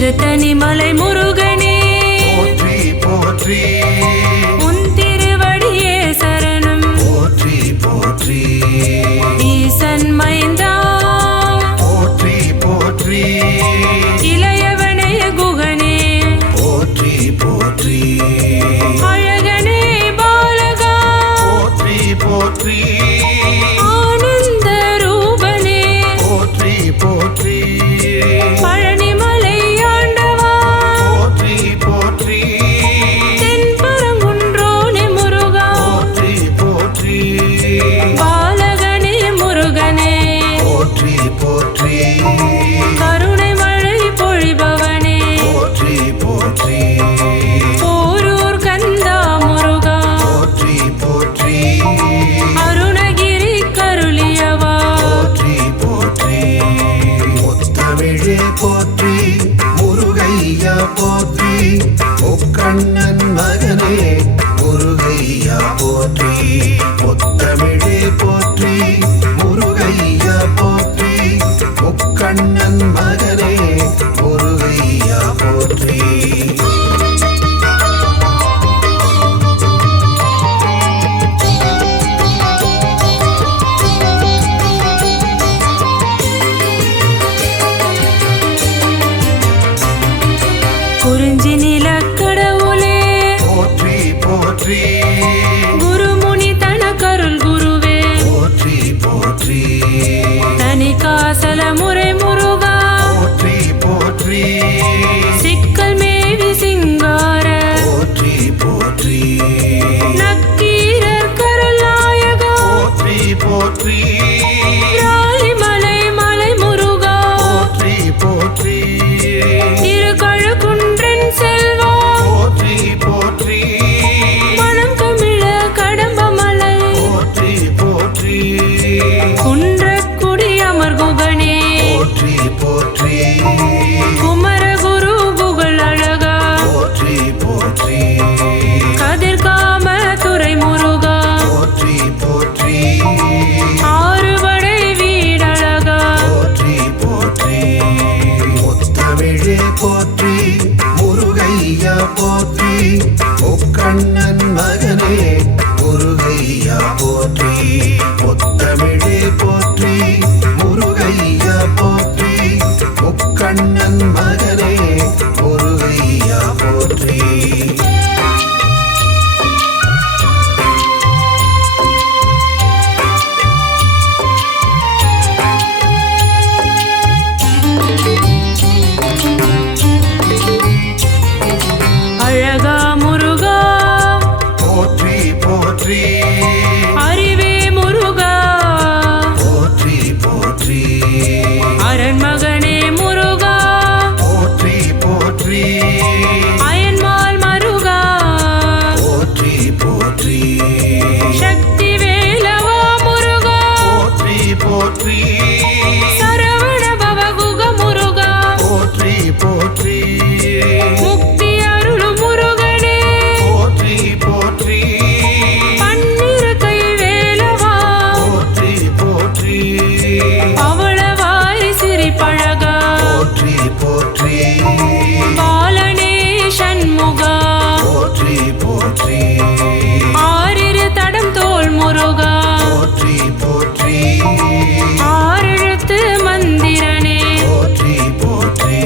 திருத்தணி மலை முருகனே போற்றி போற்றி உன் திருவடியே சரணம் போற்றி போற்றி ஈசன் மைந்தா போற்றி போற்றி இளையவனைய குகனே போற்றி போற்றி அழகனே பாலகா போற்றி போற்றி ஆனந்த ரூபனே போற்றி போற்றி பழனிமலை ஆண்டவா போற்றி போற்றி தென்பரங்குன்றோனே முருகா போற்றி போற்றி பாலகனே முருகனே போற்றி போற்றி கருணை மழை பொழிபவனே போற்றி போற்றி போரூர் கந்தா முருகா போற்றி போற்றி அருணகிரி கருளியவா போற்றி போற்றி முத்தமிழே போற்றி முருகையா போற்றி முக்கண்ணன் மகனே முருகையா போற்றி முத்தமிழே போற்றி முருகையா போற்றி முக்கண்ணன் மகனே முருகையா போற்றி குறிஞ்சி நிலக்கடவுளே போற்றி போற்றி குருமுனி தனக்கருள் குருவே போற்றி போற்றி தனி காசல முறை முருகா போற்றி போற்றி சிக்கல் மேவி சிங்கார போற்றி போற்றி நக்கீரர் கருள் நாயகா போற்றி போற்றி ராலிமலை மலை முருகா போற்றி போற்றி திருக்கழுக்குன்றன் செல்வா போற்றி போற்றி மனம் கமிழ கடம்பமலை போற்றி போற்றி குன்றக்குடி அமர் குகனே போற்றி போற்றி குமரகுரு புகழ் அழகா போற்றி போற்றி கதிர்காம துறை முருகா போற்றி போற்றி ஆறுபடை வீடழகா போற்றி போற்றி முத்தமிழே போற்றி முருகையா போற்றி முக்கண்ணன் மகனே முருகையா போற்றி முத்தமிழே போற்றி முருகையா போற்றி முக்கண்ணன் மகனே முருகையா போற்றி அழகா முருகா போற்றி போற்றி அறிவே முருகா போற்றி போற்றி அரண்மகனே முருகா போற்றி போற்றி அயன்மால் மருகா போற்றி போற்றி சக்தி வேலவா முருகா போற்றி போற்றி சரவண பவகுக முருகா போற்றி போற்றி முக்தி அருளும் முருகனே போற்றி போற்றி பன்னிரு கை வேலவா போற்றி போற்றி பவளவாய் சிரிப்பழகா போற்றி போற்றி பாலனே சண்முகா போற்றி போற்றி ஆறிரு தடம் தோல் முருகா போற்றி போற்றி ஆறெழுத்து மந்திரனே போற்றி போற்றி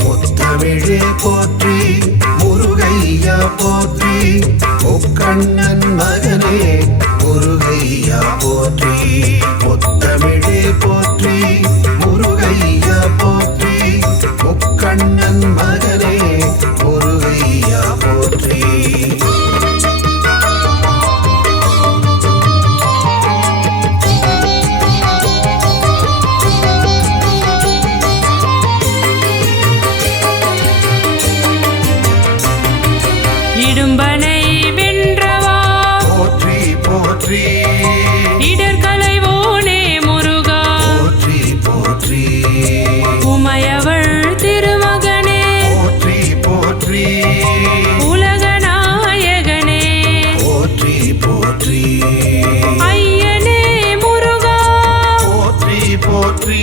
முத்தமிழே போற்றி முருகையா போற்றி முக்கண்ணன் மகனே முருகையா போற்றி முத்தமிழே போற்றி முருகையா போற்றி முக்கண்ணன் மகனே முருகையா போற்றி இடும்பனை வென்றவா போற்றி போற்றி இடர்களைவோனே முருகா போற்றி போற்றி உமையவள் திருமகனே போற்றி போற்றி உலகநாயகனே போற்றி போற்றி ஐயனே முருகா போற்றி போற்றி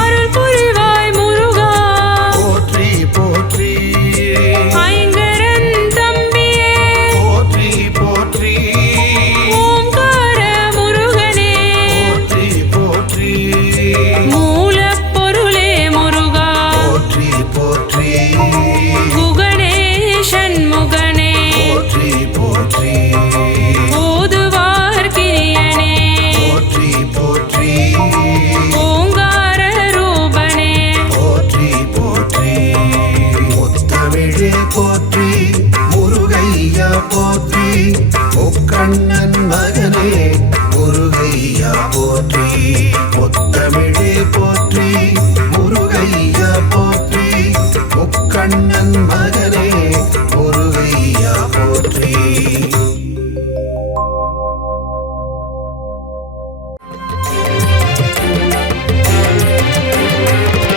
அருள் புரிவாய் முருகா போற்றி முருகையா போற்றி முக்கண்ணன் மகனே முருகையா போற்றி முத்தமிழே போற்றி முருகையா போற்றி முக்கண்ணன் மகனே முருகையா போற்றி.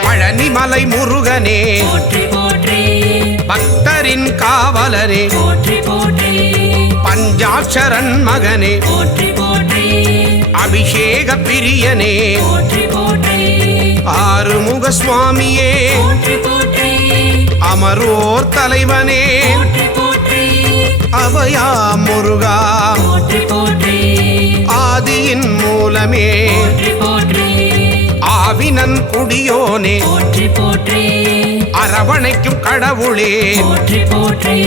பழனிமலை முருகனே போற்றி போற்றி பக்தரின் காவலரே போற்றி போற்றி பஞ்சாட்சரன் மகனே போற்றி போற்றி அபிஷேக பிரியனே போற்றி போற்றி ஆறுமுக சுவாமியே போற்றி போற்றி அமரோர் தலைவனே போற்றி போற்றி அபயா முருகா போற்றி போற்றி ஆதியின் மூலமே போற்றி போற்றி ஆவினன் குடியோனே போற்றி போற்றி அரவணைக்கும் கடவுளே போற்றி போற்றி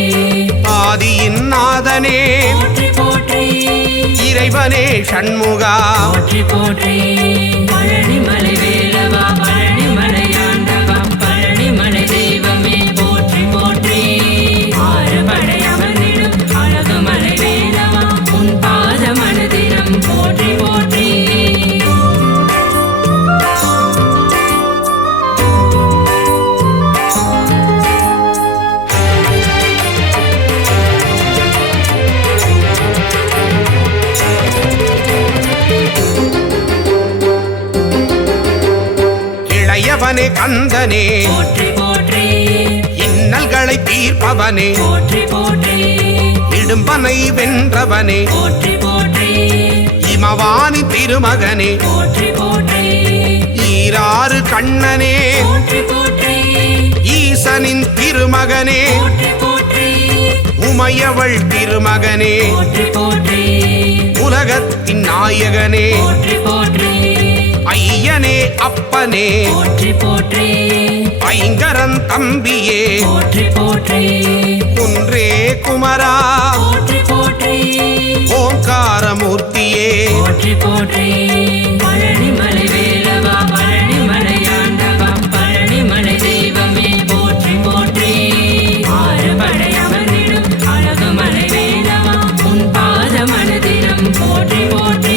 ஆதியின் நாதனே போற்றி போற்றி இறைவனே ஷண்முகா போற்றி போற்றி பழனிமலை வேலவா பழனிமலை ஆண்டவா பழனிமலை தெய்வமே போற்றி போற்றி ஆறுபடை அமர்ந்திடும் அழகுமலை வேலவா உன் பாத மனதினம் போற்றி போற்றி. இளையவனே கந்தனே போற்றி போற்றி இன்னல்களை தீர்ப்பவனே போற்றி போற்றி இடும்பனை வென்றவனே போற்றி போற்றி இமவானி திருமகனே போற்றி போற்றி ஈராறு கண்ணனே போற்றி போற்றி ஈசனின் திருமகனே போற்றி போற்றி உமையவள் திருமகனே போற்றி போற்றி உலகத்தின் நாயகனே போற்றி போற்றி ஐயனே அப்பனே போற்றி போற்றி ஐங்கரன் தம்பியே போற்றி போற்றி குன்றே குமரா போற்றி போற்றி ஓங்காரமூர்த்தியே போற்றி போற்றி பழனிமலை வேலவா பழனிமலை ஆண்டவா பழனிமலை தெய்வமே போற்றி போற்றி ஆறுபடை அமர்ந்திடும் அழகுமலை வேலவா உன் பாத மனதினம் போற்றி போற்றி.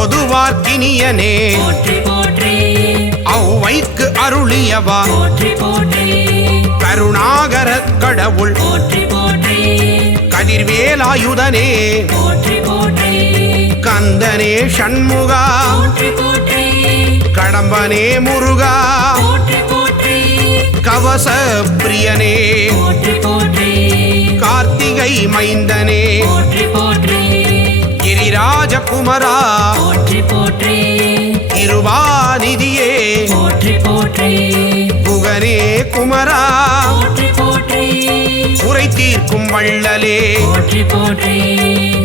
ஓதுவார்க்கினியனே போற்றி போற்றி ஔவைக்கு அருளியவா போற்றி போற்றி கருணாகர கடவுள் போற்றி போற்றி கதிர்வேலாயுதனே போற்றி போற்றி கந்தனே ஷண்முகா போற்றி போற்றி கடம்பனே முருகா போற்றி போற்றி கவச பிரியனே போற்றி போற்றி கார்த்திகை மைந்தனே போற்றி போற்றி கிரிராஜகுமரா போற்றி போற்றி இருவாநிதியே போற்றி போற்றி புகனே குமரா போற்றி போற்றி உரை தீர்க்கும் வள்ளலே போற்றி போற்றி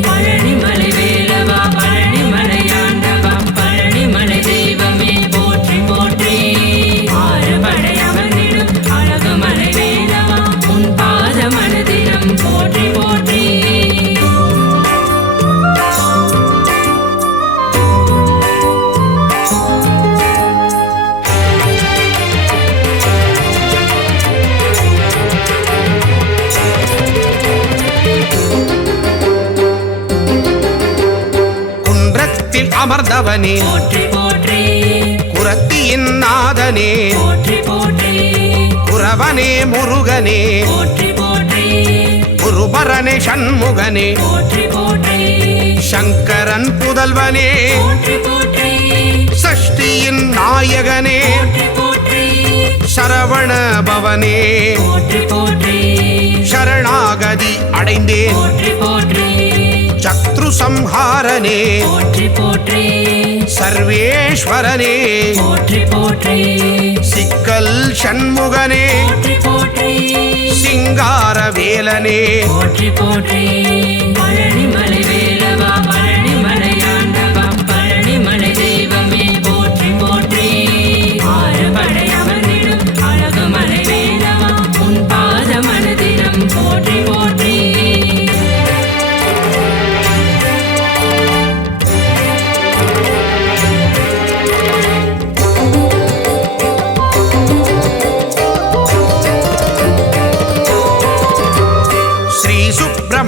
பழனிமலை வேலவா பழனிமலை ஆண்டவா பழனிமலை தெய்வமே போற்றி போற்றி ஆறுபடை அமர்ந்திடும் அழகுமலை வேலவா உன் பாத மனதினம் போற்றி போற்றி. குன்றத்தில் அமர்ந்தவனே போற்றி போற்றி குரத்தியின் நாதனே போற்றி போற்றி குரவனே முருகனே போற்றி போற்றி குருபரனே ஷண்முகனே போற்றி போற்றி சங்கரன் புதல்வனே போற்றி போற்றி சஷ்டியின் நாயகனே போற்றி போற்றி சரவண பவனே போற்றி போற்றி சரணாகதி அடைந்தேன் போற்றி போற்றி சத்ரு சம்ஹாரனே போற்றி போற்றி சர்வேஸ்வரனே போற்றி போற்றி சிக்கல் ஷண்முகனே போற்றி போற்றி சிங்கார வேலனே போற்றி போற்றி பழனிமலை வேலவா பழனிமலை ஆண்டவா பழனிமலை தெய்வமே போற்றி போற்றி ஆறுபடை அமர்ந்திடும் அழகுமலை வேலவா உன் பாத மனதினம் போற்றி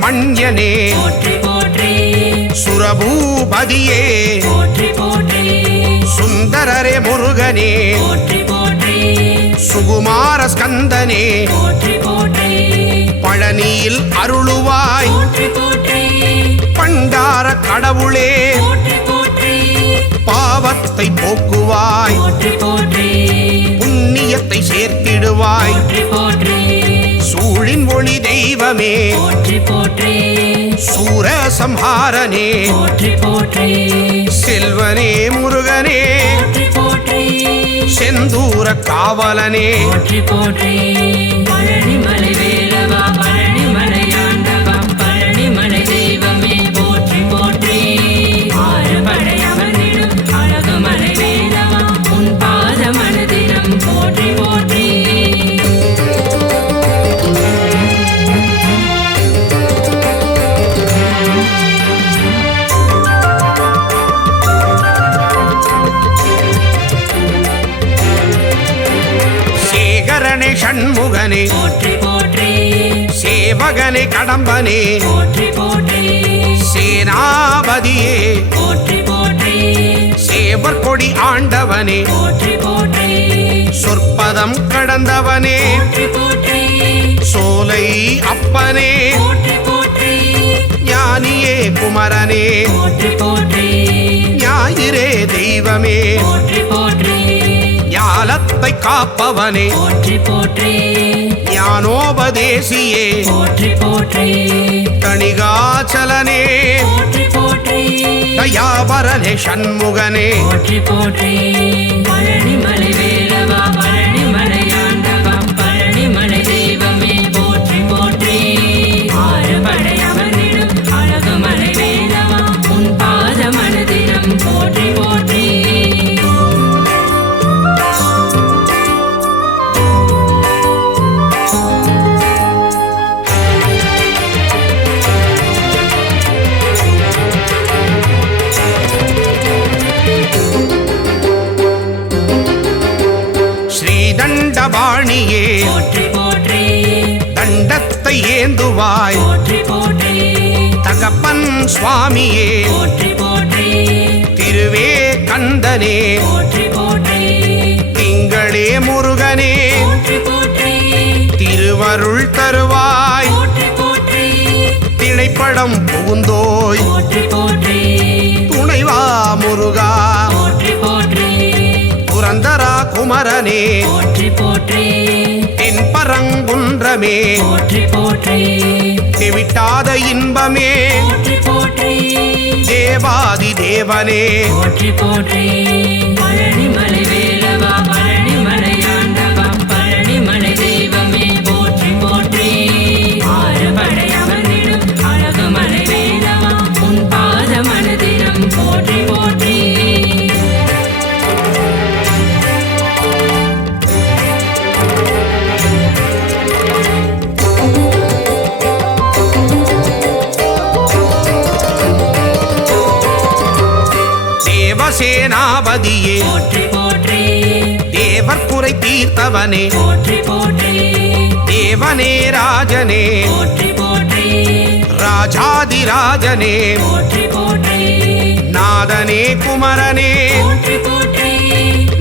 சுப்பிரமணியனே போற்றி போற்றி சுரபூபதியே போற்றி போற்றி சுந்தரரே முருகனே போற்றி போற்றி சுகுமார ஸ்கந்தனே போற்றி போற்றி பழனியில் அருளுவாய் போற்றி போற்றி பண்டார கடவுளே போற்றி போற்றி பாவத்தை போக்குவாய் போற்றி போற்றி புண்ணியத்தை சேர்த்திடுவாய் போற்றி போற்றி சூழின் ஒளி தெய்வமே போற்றி போற்றி சூர சம்ஹாரனே போற்றி போற்றி செல்வனே முருகனே போற்றி போற்றி செந்தூர காவலனே போற்றி போற்றி பழனிமலை வேலவா பழனிமலையாண்டவா பழனிமலை தெய்வமே போற்றி போற்றி ஆறுபடை அமர்ந்திடும் அழகுமலை வேலவா உன் பாத மனதிடம் போற்றி போற்றி சேகரனே ஷண்முகனே போற்றி போற்றி சேவகனே கடம்பனே போற்றி போற்றி சேனாபதியே போற்றி போற்றி சேவர் கொடி ஆண்டவனே போற்றி போற்றி சொற்பதம் கடந்தவனே போற்றி போற்றி சோலை அப்பனே போற்றி போற்றி ஞானியே குமரனே போற்றி போற்றி ஞாயிறே தெய்வமே போற்றி போற்றி ஞாலத்தை காப்பவனே போற்றி போற்றி ஞானோபதேசியே போற்றி போற்றி தணிகாச்சலனே போற்றி போற்றி தயாபரனே ஷண்முகனே போற்றி போற்றி பழனிமலை வேலவா பழனிமலையாண்டவா பழனிமலை தெய்வமே போற்றி போற்றி ஆறுபடை அமர்ந்திடும் அழகுமலை வேலவா உன் பாத மனதிடம் போற்றி போற்றி ஸ்ரீதண்டபாணியே போற்றி போற்றி தண்டத்தை ஏந்துவாய் போற்றி போற்றி தகப்பன் சுவாமியே போற்றி போற்றி திருவே கந்தனே போற்றி போற்றி திங்களே முருகனே போற்றி போற்றி திருவருள் தருவாய் போற்றி போற்றி திணைப்படம் புகுந்தோய் போற்றி போற்றி துணைவா முருகா போற்றி போற்றி புரந்தரா குமரனே போற்றி போற்றி தென் பரங்குன்றமே போற்றி போற்றி தெவிட்டாத இன்பமே போற்றி போற்றி தேவாதி தேவனே போற்றி போற்றி பழனிமலை வேலவா பழனிமலையாண்டவா பழனிமலை தெய்வமே போற்றி போற்றி ஆறுபடை அமர்ந்திடும் அழகுமலை வேலவா உன் பாத மனதிடம் போற்றி போற்றி தேவசேனாபதியே போற்றி போற்றி தேவர் குறை தீர்த்தவனே போற்றி போற்றி தேவனே ராஜனே போற்றி போற்றி ராஜாதிராஜனே போற்றி போற்றி நாதனே குமரனே போற்றி போற்றி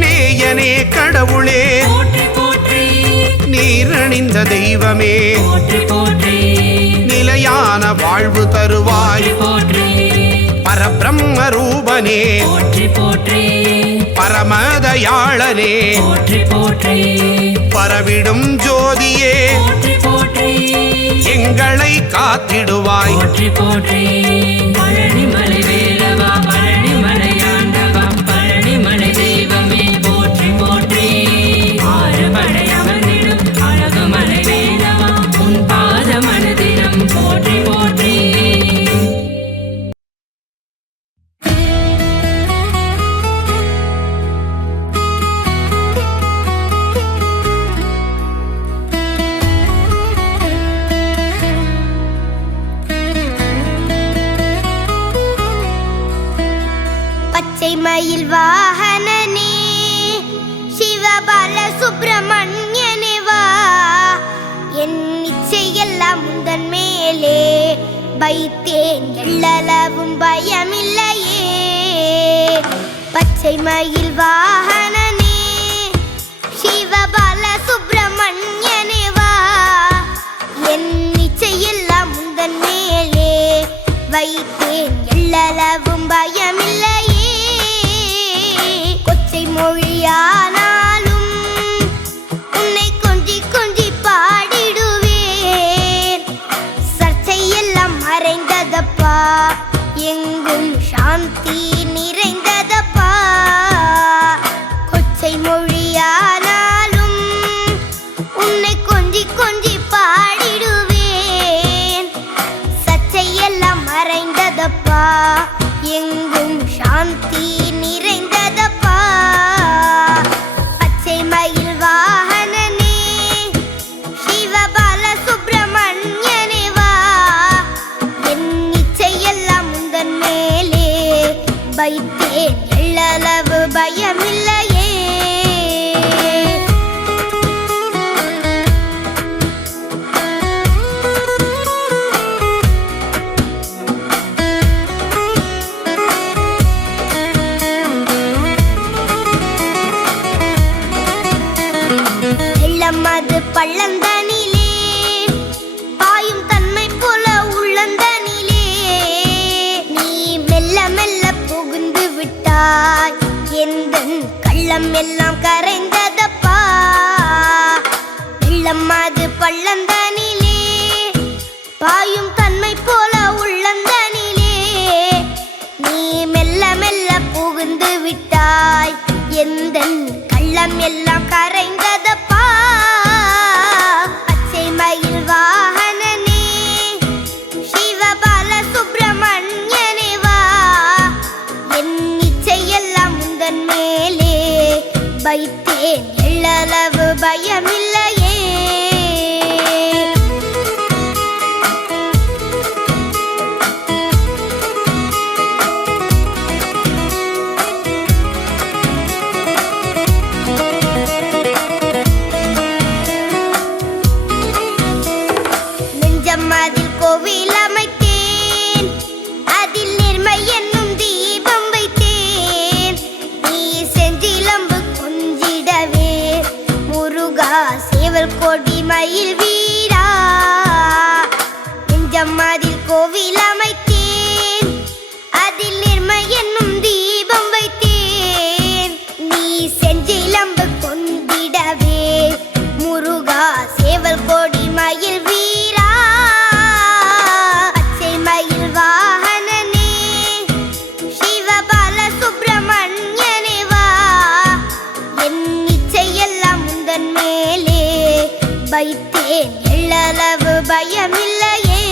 நேயனே கடவுளே போற்றி போற்றி நீரணிந்த தெய்வமே போற்றி போற்றி நிலையான வாழ்வு தருவாய் போற்றி பரபிரம்ம ரூபனே போற்றி போற்றி பரமதயாளனே போற்றி போற்றி பரவிடும் ஜோதியே போற்றி போற்றி எங்களை காத்திடுவாய் போற்றி போற்றி பழனிமலை வேலவா பழனிமலையாண்டவா பழனிமலை தெய்வமே போற்றி போற்றி ஆறுபடை அமர்ந்திடும் அழகுமலை வேலவா உன் பாத மனதிடம் போற்றி போற்றி பச்சை மயில் வாகனனே சிவபால சுப்பிரமணியனே வா என் இச்சையெல்லாம் முந்தன் மேலே வைத்தேன் எள்ளளவும் பயமில்லையே. பச்சை மயில் வாகனனே சிவபால சுப்பிரமணியனே வா, என் நிச்சயெல்லாம் உந்தன் மேலே வைத்தேன் எள்ளளவும் பயமில்லையே. கொச்சை மொழியானாலும் உன்னை கொஞ்சி கொஞ்சி பாடிடுவேன். சர்ச்சையெல்லாம் மறைந்ததப்பா, எங்கும் சாந்தி நிறைந்ததப்பா. கொச்சை மொழியானாலும் உன்னை கொஞ்சி கொஞ்சி பாடிடுவேன். சர்ச்சையெல்லாம் மறைந்ததப்பா, எங்கும் சாந்தி நிறைந்ததப்பா. பச்சை மயில் வாகனனே சிவபால சுப்பிரமணியனே வா, என் நிச்சயெல்லாம் உந்தன் மேலே வைத்தேன் எள்ளளவு பயமில்லையே. வெள்ளமது பள்ளந்தனிலே பாயும் தன்மை போல உள்ளந்தனிலே நீ மெல்ல மெல்ல புகுந்து விட்டாய். எந்தன் கள்ளம் எல்லாம் கரைந்ததப்பா. வெள்ளமது பள்ளந்தனிலே பாயும் தன்மை போல உள்ளந்தனிலே நீ மெல்ல மெல்ல புகுந்து விட்டாய். எந்தன் கள்ளம் எல்லாம் கரைந்ததப்பா. பச்சை மயில் வாகனனே சிவபால சுப்பிரமணியனே வா, என் நிச்சயெல்லாம் உந்தன் மேலே வைத்தேன் எள்ளளவு பயமில்லையே. அதில் கோவில் அமைத்தேன், அதில் நேர்மை என்னும் தீபம் வைத்தேன். நீ செஞ்சிலம்பு கொஞ்சிடவே முருகா சேவல் கொடி மயில் வீரா. நெஞ்சம் அதில் கோவில் அமைத்தேன், அதில் நேர்மை என்னும் தீபம் வைத்தேன். நீ செஞ்சிலம்பு கொண்டிடவே முருகா சேவல் கொடி மயில் வீரா. வைத்தேன் எள்ளளவு பயமில்லையே.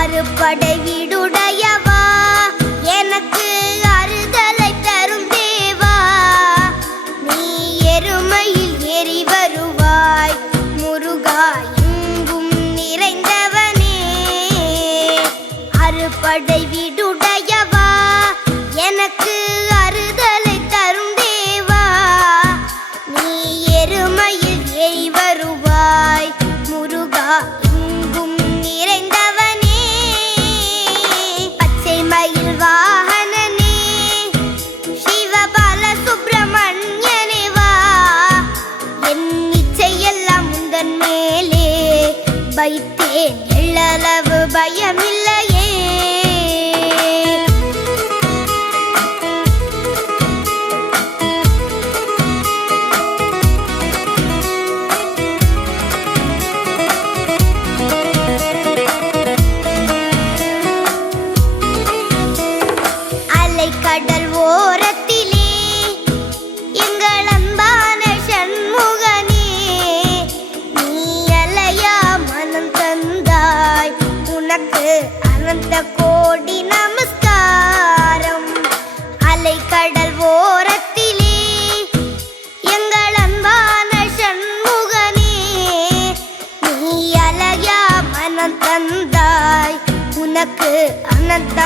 அறுபடை வீடுடையவா, எனக்கு அறுதலை தரும் தேவா. நீ எருமையில் ஏறி வருவாய் முருகா, எங்கும் நிறைந்தவனே. அறுபடை வீடுடையவா, எனக்கு அறுதலை தரும் தேவா. நீ எருமையில் ஏறி வருவாய் முருகா, எங்கும் நிறைந்தவனே. பச்சை மயில் வாகனனே சிவபால சுப்பிரமணியனே வா, என் நிச்சயெல்லாம் உந்தன் மேலே வைத்தேன் எள்ளளவு பயமில்லையே. உனக்கு அனந்த